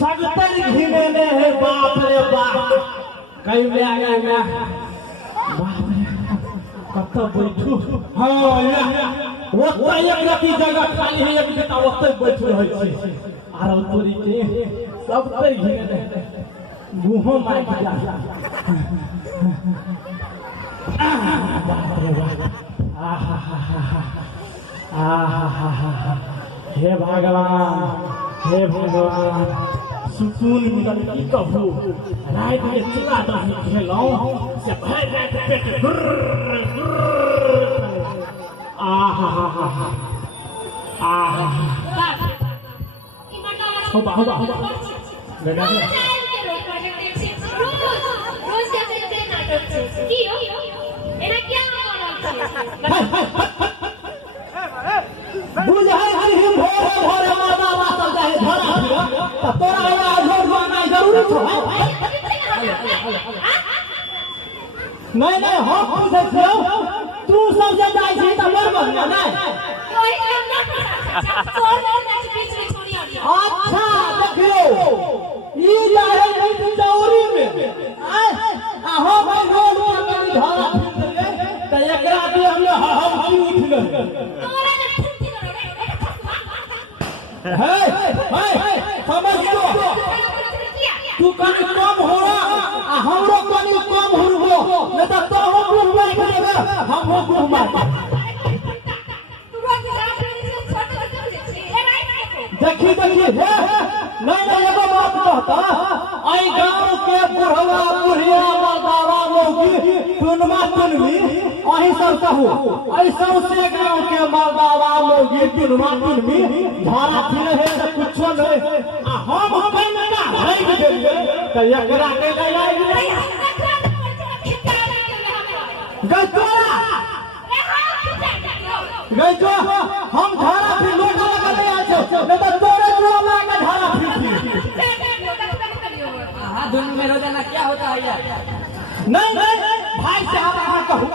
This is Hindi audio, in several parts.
सगतर घिने है बाप रे बाप कहीं में आ गया बाप रे कब तक बैठू हाँ वो एक रति जगह खाली है एक बेटा वो तक बैठू रहे छे आरो तोरी के सब तक घिने मुंह मार दिया बाप रे बाप आहा हे भगवान हे भगवान सुकून मिलल की कहू रात में चूड़ा दही खेलौं से भर रात पेट आहा होबा लगा रोज कैसे नाटक से की हो एना क्या बुझाई हम भोरे भोरे माता माता जाए धरा फिर तोरा आवाज जोड़ना जरूरी छो नहीं हम पूछे छियो तू सब जे जाई छी त मर बन नहीं कोई काम ना छोड़ दे बीच में छोड़ी आ अच्छा देखियो ई जाए नहीं चौरी में आहो भाई रोड पर धरा त एकरा भी हम की उठ गए समझ लो तू कहीं कम हो रहा हमरो कहीं कम हो नहीं तो तो हम लोग मार करेगा हम हो को मार देखी नहीं एगो बात कहता आई गांव के बुढ़वा बुढ़िया मर्दावा मौगी टुनमा टुनमी अही सब कहू ऐसा से गांव के मर्दावा मौगी टुनमा टुनमी धारा फिर है त कुछो नहीं आ हम कहीं ना भाग देलिए त एकरा के ले आई गई तो हम धारा फिर लोटा लगा ले आछो नहीं तो तोरे जो मार के धारा फिर हां दोनों में रोजाना क्या होता है यार नहीं भाई साहब आप कहू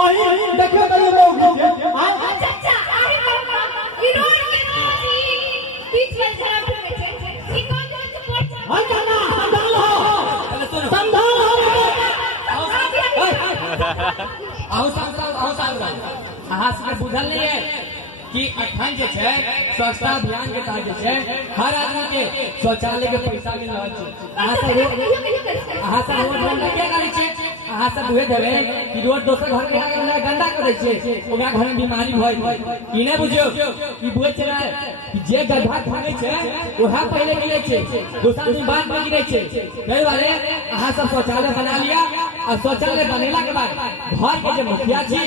ओही देखियो तो ये लोग चाचा अरे ई रोड के रोजी बीच में जरा फिर छे ई कौन से पोट हां जाना संधान आओ अहाँ सबके बुझल नहीं है कि अखन जे छै स्वच्छता अभियान के तहत जे छै हर आदमी के शौचालय के पैसा मिल रहल छै अहाँ सब रोड गंदा क्या करै छै अहाँ सब बुझे देबे कि रोड दोसर घर के आगे गंदा करे छै ओकरा घर में बीमारी भई ई नहीं बुझियो ई बुझे छै ना कि जे गड्ढा खोदे छै ओहा पहले गिरे छै दोसर दिन बाद में गिरे छै कई बारे अहाँ सब शौचालय बना लिया और शौचालय बनेला के बाद घर के जे मुखिया छी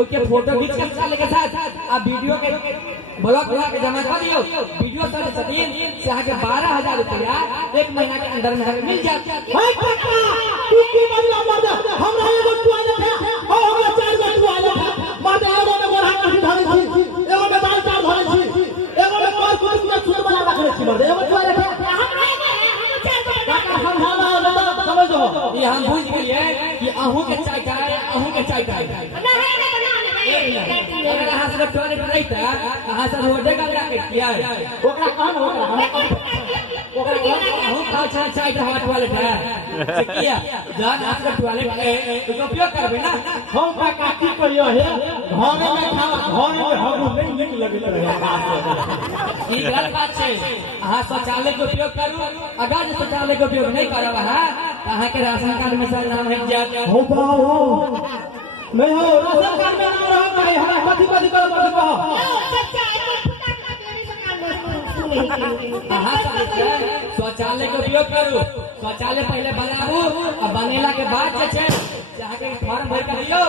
ओके फोटो खींच के शौचालय के साथ आ वीडियो के ब्लॉक करा के जमा कर दियो वीडियो कर सतीन से आगे 12,000 रुपया एक महीना के अंदर में मिल जाए तू की मतलब मर्द हमरा एगो टॉयलेट है और हमरा 4 गो टॉयलेट है मर्द एगो में गोरा कहीं धरे छी एगो में बाल तार धरे छी एगो में कर कुछ में छूट बना रखले छी मर्द एगो टॉयलेट है हम समझो ये हम बुझ गए कि अहू के चाय अगर अहाँ सब टॉयलेट रहता अहाँ सब रोडे गंगा के किया ओकरा कौन ओकरा अहू का चाय हवा टॉयलेट है से किया जब आप सब टॉयलेट के उपयोग करबे ना हम का काटी कहियो है घर में खावा घर में हगु नहीं नीक लगत रहे ई गलत बात छै अहाँ शौचालय के उपयोग करू अगर शौचालय के उपयोग नहीं करब अहाँ अहाँ के राशन कार्ड में से नाम हट जाए हो बाबू नहीं हो राशन कार्ड में नाम रहो नहीं हमरा कथि करो चाचा अहाँ सब शौचालय के उपयोग करू शौचालय पहले बनाबू और बनेला के बाद जे छै जहाँ के फॉर्म भर कर दियो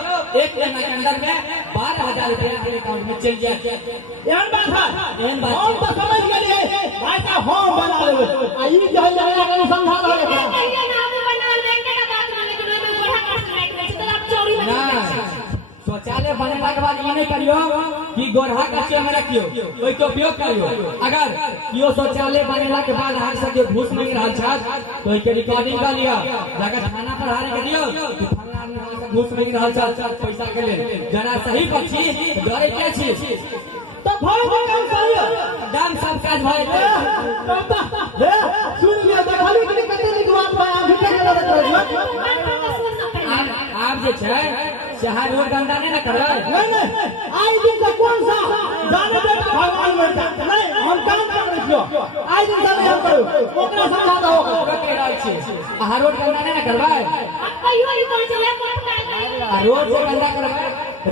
एक महीना के अंदर में 12,000 रुपया के अकाउंट में चल जाए एहन बात है हम तो समझ गेलिए भाई साहब हम बना लेबे आ ई जे हमरा के समझा रहले शौचालय बनेला के बाद ये नहीं करियो कि गोरहा कच्चे में रखियो कोई के उपयोग करियो अगर कियो शौचालय बनेला के बाद हाथ से घूस मांग रहा छै तो के रिकॉर्डिंग कर लिया जाकर थाना पर हारे के दियो से घूस नहीं रहल चल पैसा के लिए जना सही पक्षी डरे क्या छी तो भाई वो काम सही है दाम सब काज भए ले सुन लिया देखली कि कते नीक बात भाई आंख के लगे आप जे छै शहर रोड गंदा नहीं ना करे नहीं आज दिन से कौन सा जाने दे भगवान में नहीं हम काम कर रहे छियो आज दिन से हम करू ओकरा समझा दो ओकरा के रहल छी शहर रोड गंदा नहीं ना करबै अब कहियो ई कोन चले कोन रोड से गंदा करबै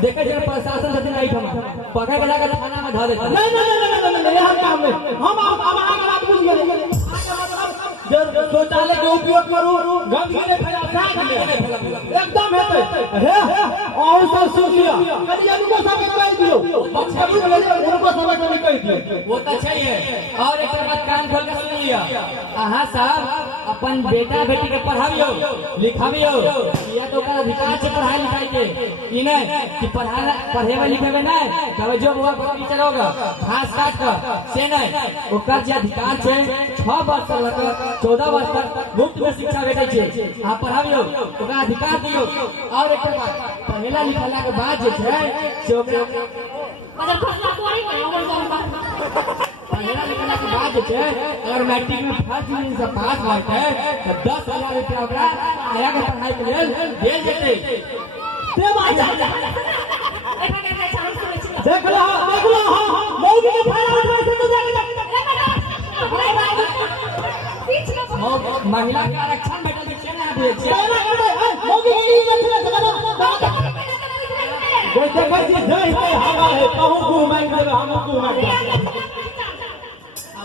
देखे जे प्रशासन से नहीं ठमा पकड़ वाला के थाना में ध देता नहीं यहाँ काम नहीं हम अब आगे बात बुझ गए आगे मतलब शौचालय के उपयोग करू गंदगी नहीं फैला एकदम है और सब सुन लिया कभी उनको सब कह दियो कभी उनको सब कह दियो वो तो चाहिए और एक बात कान खोल के सुन लिया अहाँ सब अपन बेटा बेटी के पढ़ाबियो लिखाबियो या तो ओकर अधिकार से पढ़ाई लिखाई के ई नहीं कि पढ़ेबे लिखेबे नहीं तब जो बुआ टीचर होगा घास काट कर से नहीं ओकर जे अधिकार छै 6 वर्ष से लेकर 14 वर्ष तक मुफ्त में शिक्षा भेटै छै अहाँ पढ़ाबियो ओकरा अधिकार दियो और एक बात पढ़ेला लिखेला के बाद जे छै से ओकरा मतलब फसला कोई नहीं और पढ़ेला लिखेला के बाद जे छै अगर मैट्रिक में फर्स्ट डिवीजन से पास भइतै तो 10,000 रुपया ओकरा आया के पढ़ाई के लेल देल जेतै से बात एटा के चांस होय छै देख लो मौगी के फायदा उठा से तो जाके महिला के आरक्षण भेटल छै केना दे छै मौगी के लिए देखै छी नहीं है हवा है कहूं को मांग देबे हम को मांग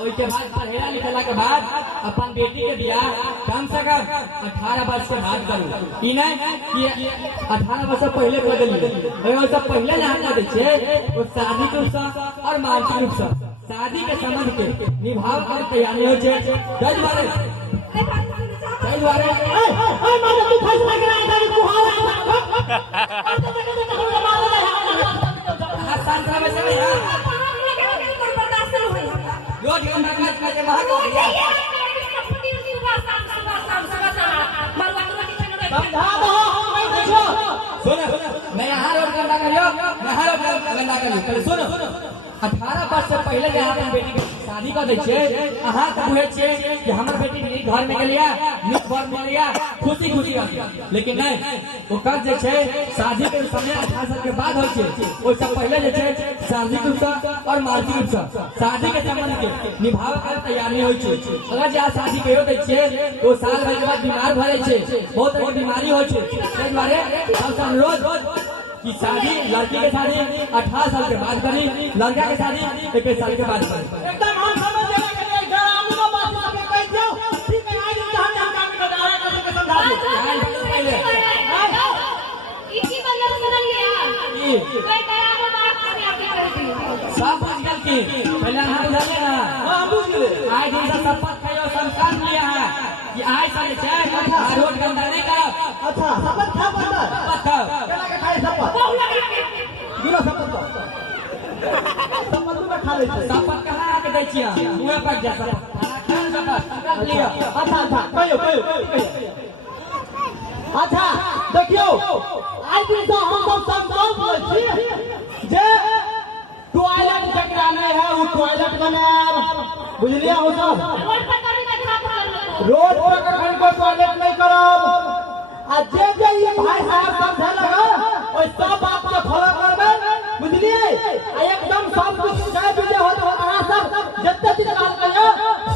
ओई के बाद पढ़ेला लिखेला के बाद अपन बेटी के बियाह कम से कम 18 वर्ष के बाद करू ई नहीं कि 18 वर्ष से पहले कर देली और सब पहले ना कर दे छै तो शादी के उत्सव और मानसिक उत्सव शादी के संबंध के निभाव और तैयारी हो छै जज बारे माने तू फैसला करा दे तू हारा शांत रहे से नहीं रोज गंदा काज के बाहर समझा दो हम नहीं देखो सुन मैं यहाँ रोड गंदा करियो यहाँ रोड गंदा करियो सुन 18 वर्ष से पहले जहाँ अपन बेटी के शादी कर दै छै अहाँ तो बुझे छियै कि हमर बेटी नीक घर में गेलिया नीक घर में गेलिया खुशी खुशी रहलिया लेकिन नहीं ओकर जे छै शादी के समय 18 साल के बाद होइ छै ओइसे पहले जे छै शादी के उत्सव और मानसिक उत्सव शादी के संबंध के निभावे के तैयारी होइ छै अगर जे शादी कहियो दै छियै तो साल भर के बाद बीमार भऽ जाइ छै बहुत तरह के बीमारी होइ छै ताहि दुआरे हम अनुरोध कि शादी लड़की के शादी 18 साल के बाद करी लड़का के शादी 21 साल के बाद करी एकदम हम समझ लेना के लिए ग्रामीणों बात के कह दियो ठीक है आज हम काम में लगा रहे हैं तो समझा दो इसी बल्ले सुन लिया कोई दया को बात नहीं आगे कर दी सब बुझ गल की पहले हम बुझल ना हां बुझ गए आज दिन से शपथ खायो संस्कार लिया है कि आज से चाहे रोड गंदा नहीं करब अच्छा शपथ खा पड़ता शपथ खाओ केला के खाए शपथ दिनो शपथ शपथ में खा ले शपथ कहाँ आके दै छियै मुँह पर जा शपथ लिया अच्छा कहियो अच्छा देखियो आज दिन से हम सब संकल्प ले छी जे टॉयलेट जकरा नहीं है वो टॉयलेट बनाएब बुझलिए हो सब रोड पर कभी ना खा रोड पर कखन को टॉयलेट नहीं करब आ जे ये भाई साहब समझे लगा ओइ सब बात के फॉलो करबे बुझलिए आ एकदम सब कुछ जय विजय होत अहाँ सब जत्ते दिन काल करियो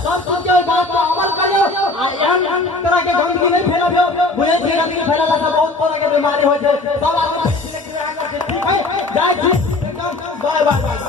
सब चीज के बात पर अमल करियो आ एहन तरह के गंदगी नहीं फैलाबियो बुझे छी गंदगी फैलाला से बहुत तरह के बीमारी होय छै सब आदमी ठीक है जाय छी एकदम बाय बाय